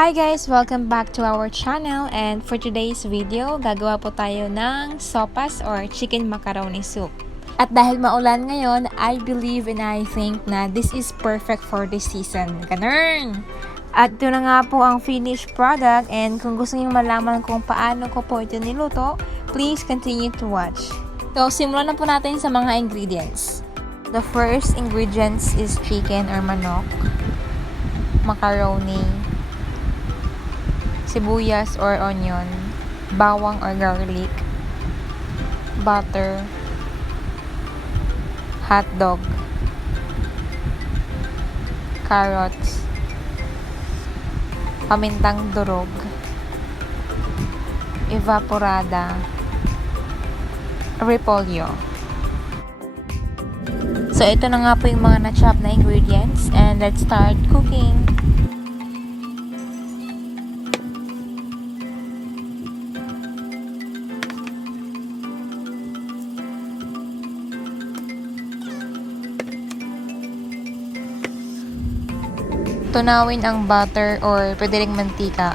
Hi guys! Welcome back to our channel, and for today's video, gagawa po tayo ng sopas or chicken macaroni soup. At dahil maulan ngayon, I believe and I think na this is perfect for this season. Ganun! At ito na nga po ang finished product, and kung gusto niyo malaman kung paano ko po ito niluto, please continue to watch. So, simulan na po natin sa mga ingredients. The first ingredients is chicken or manok, macaroni, sibuyas or onion, bawang or garlic, butter, hotdog, carrots, pamintang durog, evaporada, repolyo. So ito na nga po yung mga na-chop na ingredients, and let's start cooking. Tunawin ang butter or pwede ring mantika.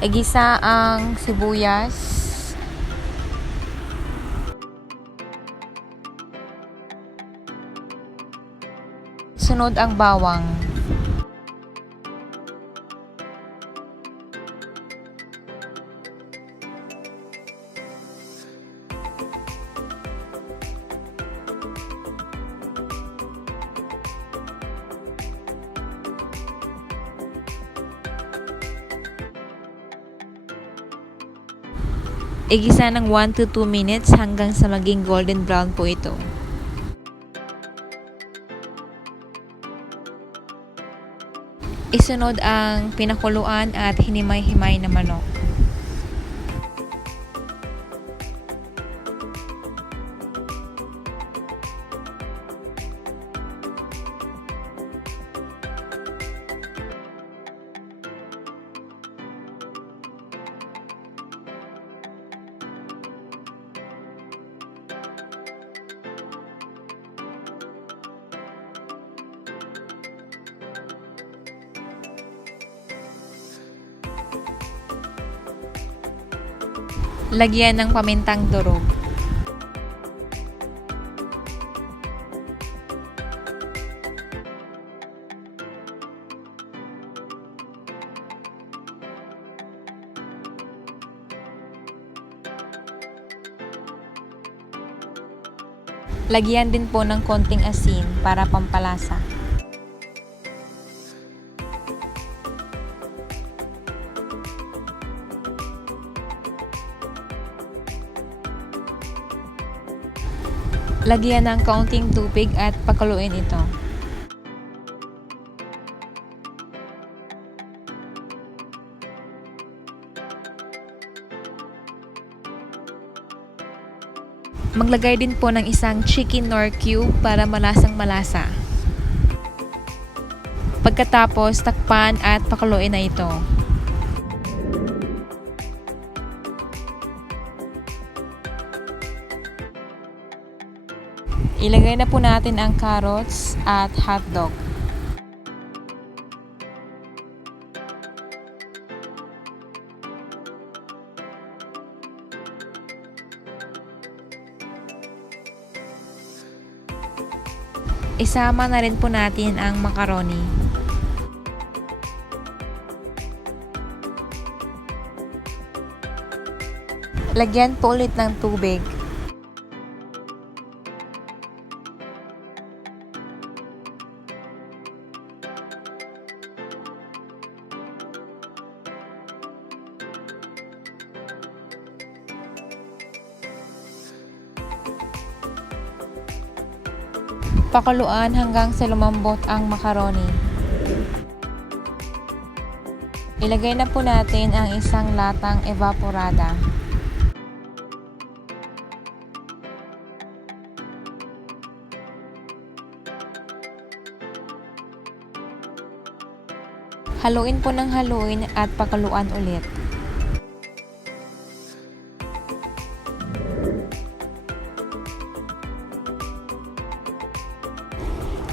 Igisa ang sibuyas. Sunod ang bawang. Igisa ng 1 to 2 minutes hanggang sa maging golden brown po ito. Isunod ang pinakuluan at hinimay-himay na manok. Lagyan ng pamintang durog. Lagyan din po ng konting asin para pampalasa. Lagyan ng kaunting tubig at pakuluin ito. Maglagay din po ng isang chicken Knorr cube para malasang malasa. Pagkatapos, takpan at pakuluin na ito. Ilagay na po natin ang carrots at hotdog. Isama na rin po natin ang macaroni. Lagyan po ulit ng tubig. Pakuluan hanggang sa lumambot ang macaroni. Ilagay na po natin ang isang latang evaporada. Haluin po ng haluin at pakuluan ulit.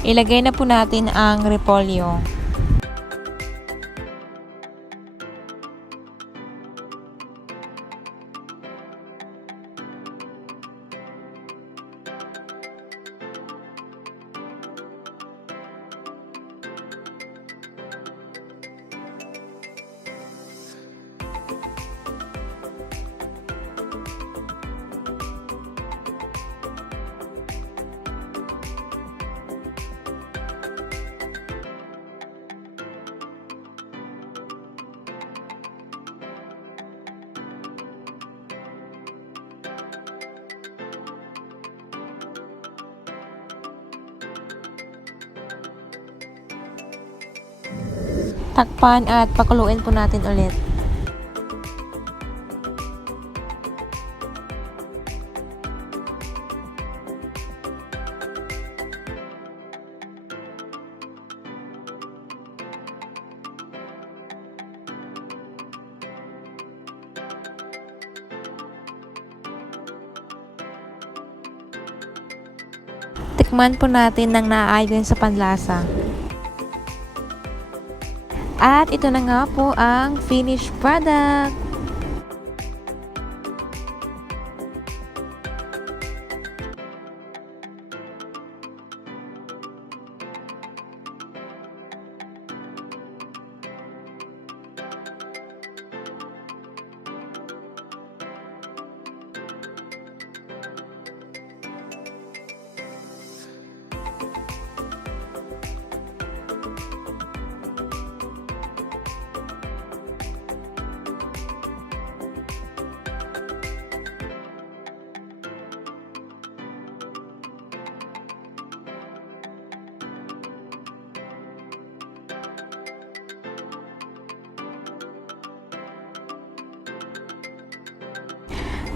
Ilagay na po natin ang repolyo. Takpan at pakuluin po natin ulit. Tikman po natin ng naaayon sa panlasa. At ito na nga po ang finished product.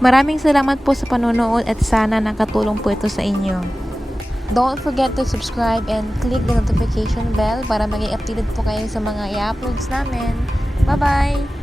Maraming salamat po sa panonood at sana nakatulong po ito sa inyo. Don't forget to subscribe and click the notification bell para maging updated po kayo sa mga i-uploads namin. Bye-bye!